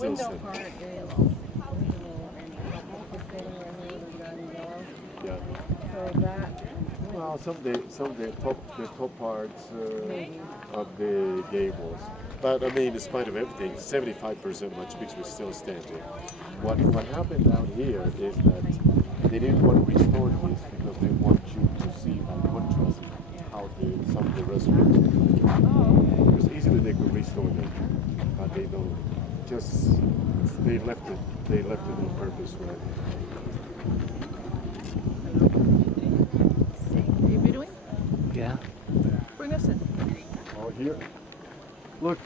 still window standing. part is original, and the standing right here with the guy in yellow. Yeah. So that Well, some of the top parts maybe. of the gables. But I mean, in spite of everything, 75% of Machu Picchu is still standing. What happened down here is that they didn't want to restore this because they want you to see by contrast how some of the restaurants look like. Because easily they could restore them, but they don't. Just they left it. They left it on purpose, right? Are you videoing? Yeah, Bring us in. Oh, here, look.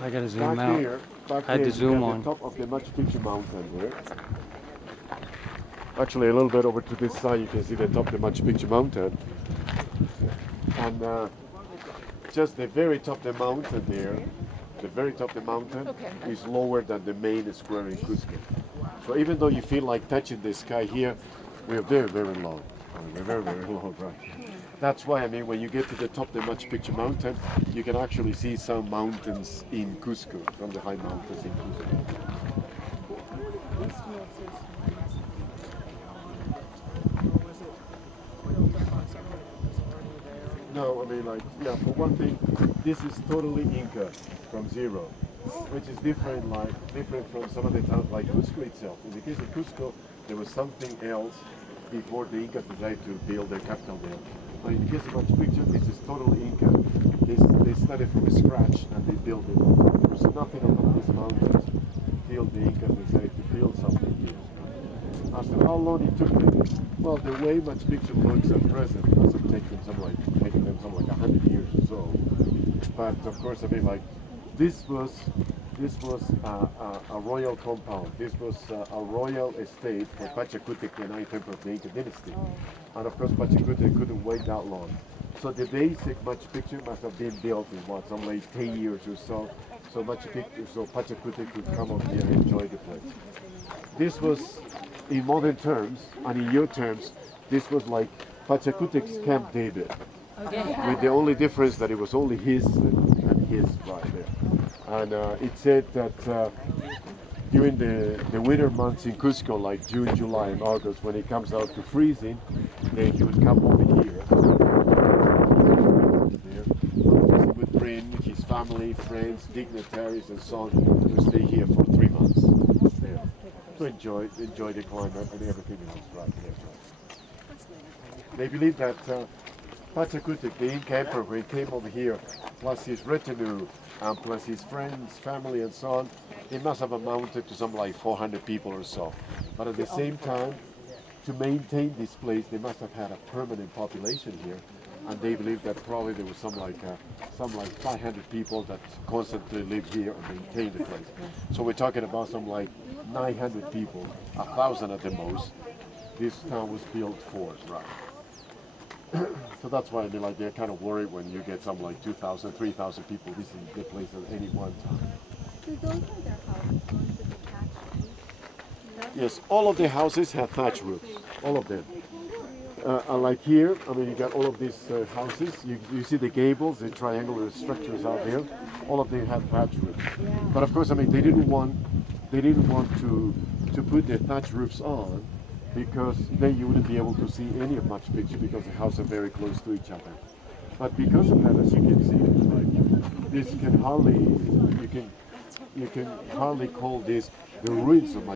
I gotta Back zoom out. there, back I had there, to you zoom got on. the top of the Machu Picchu mountain there. Actually, a little bit over to this side, you can see the top of the Machu Picchu mountain. And just the very top of the mountain there, the very top of the mountain is lower than the main square in Cusco. So even though you feel like touching the sky here, we're very, very low. I mean, we're very, very low, right? That's why, I mean, when you get to the top of the Machu Picchu mountain, you can actually see some mountains in Cusco, from the high mountains in Cusco. No, I mean, like, yeah, for one thing, this is totally Inca from zero, which is different from some of the towns like Cusco itself. In the case of Cusco, there was something else before the Incas decided to build their capital there. But in the case of Machu Picchu, this is totally Inca. They started from scratch and they built it. There was nothing on these mountains until the Incas decided to build something here. As to how long it took them, well, the way Machu Picchu looks at present must have taken them some like 100 years or so. But of course, I mean, like this was a royal compound. This was a royal estate for Pachacutec, the ninth emperor of the Inca dynasty. And of course, Pachacutec couldn't wait that long. So the basic Machu Picchu must have been built in what, some like 10 years or so. So Pachacutec could come up here and enjoy the place. This was, in modern terms, and in your terms, this was like Pachacutec's Camp David, with the only difference that it was only his and his right there. And it said that during the winter months in Cusco, like June, July, and August, when it comes out to freezing, then he would come over here. There. He would bring his family, friends, dignitaries, and so on to stay here for 3 months. There. To enjoy the climate and everything else right there. They believe that Pachacutec, the Inca emperor, when he came over here, plus his retinue, and plus his friends, family, and so on, it must have amounted to something like 400 people or so. But at the same time, to maintain this place, they must have had a permanent population here, and they believe that probably there was some like 500 people that constantly live here and maintain the place. So we're talking about some like 900 people, 1,000 at the most. This town was built for, right? So that's why I mean, like they're kind of worried when you get some like 2,000, 3,000 people visiting the place at any one time. Do those are their houses going to detached roofs? Yes, all of the houses have thatch roofs, all of them. Like here, I mean, you got all of these houses. You see the gables, the triangular structures out there. All of them have thatch roofs. But of course, I mean, they didn't want to put the thatch roofs on because then you wouldn't be able to see any of Machu Picchu because the houses are very close to each other. But because of that, as you can see, like, this can hardly you can hardly call this the ruins of Machu